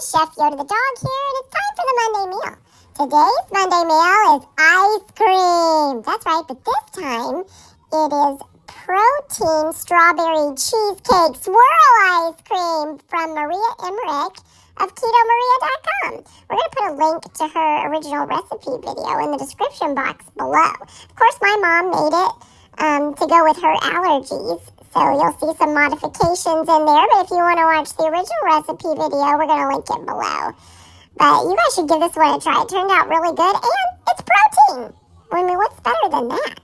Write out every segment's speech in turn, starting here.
Chef Yoda the dog here, and it's time for the Monday meal. Today's Monday meal is ice cream. That's right, but this time it is protein strawberry cheesecake swirl ice cream from Maria Emmerich of KetoMaria.com. We're going to put a link to her original recipe video in the description box below. Of course, my mom made it to go with her allergies. So you'll see some modifications in there, but if you want to watch the original recipe video, we're going to link it below. But you guys should give this one a try. It turned out really good, and it's protein. I mean, what's better than that?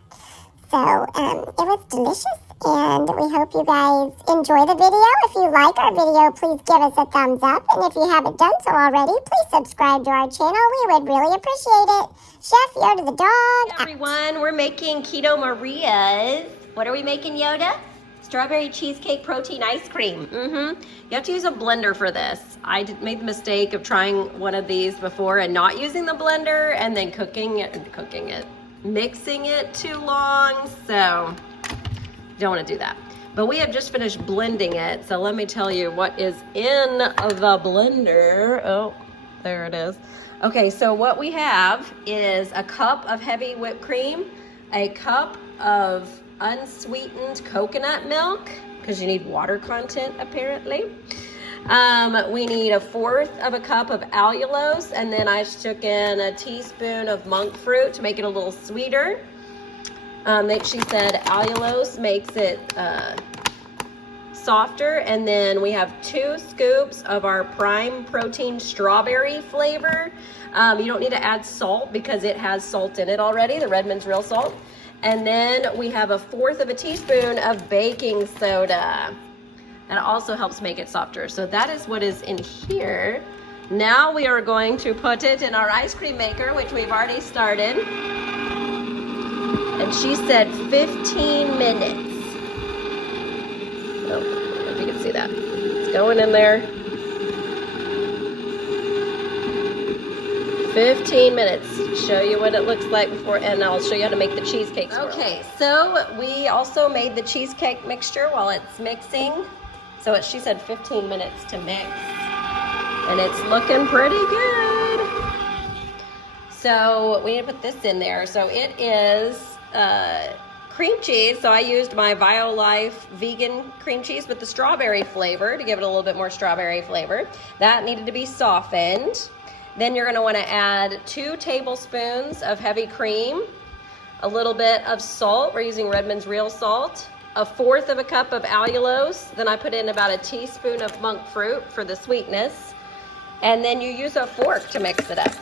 So it was delicious, and we hope you guys enjoy the video. If you like our video, please give us a thumbs up. And if you haven't done so already, please subscribe to our channel. We would really appreciate it. Chef Yoda the dog. Hey everyone, we're making Keto Maria's. What are we making, Yoda? Strawberry cheesecake protein ice cream. You have to use a blender for this. I made the mistake of trying one of these before and not using the blender and then mixing it too long. So don't want to do that. But we have just finished blending it. So let me tell you what is in the blender. Oh, there it is. Okay, so what we have is a cup of heavy whipped cream, a cup of unsweetened coconut milk, because you need water content apparently. We need 1/4 of a cup of allulose, and then I took in a teaspoon of monk fruit to make it a little sweeter. She said allulose makes it softer, and then we have 2 scoops of our prime protein strawberry flavor. You don't need to add salt because it has salt in it already, the Redmond's real salt. And then we have 1/4 of a teaspoon of baking soda. That also helps make it softer. So that is what is in here. Now we are going to put it in our ice cream maker, which we've already started. And she said 15 minutes. Oh, I don't know if you can see that. It's going in there. 15 minutes. Show you what it looks like before, and I'll show you how to make the cheesecake swirl. Okay, so we also made the cheesecake mixture while it's mixing. So she said 15 minutes to mix, and it's looking pretty good. So we need to put this in there. So it is cream cheese. So I used my BioLife vegan cream cheese with the strawberry flavor to give it a little bit more strawberry flavor. That needed to be softened. Then you're gonna wanna add 2 tablespoons of heavy cream, a little bit of salt. We're using Redmond's real salt, 1/4 of a cup of allulose. Then I put in about a teaspoon of monk fruit for the sweetness. And then you use a fork to mix it up.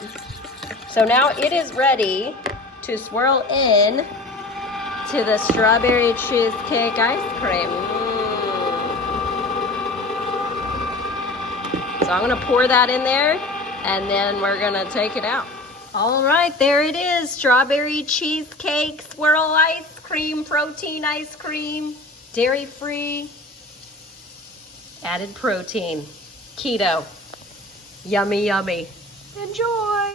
So now it is ready to swirl in to the strawberry cheesecake ice cream. So I'm gonna pour that in there, and then we're gonna take it out. All right, there it is. Strawberry cheesecake swirl ice cream, protein ice cream, dairy-free, added protein, keto. Yummy, yummy. Enjoy.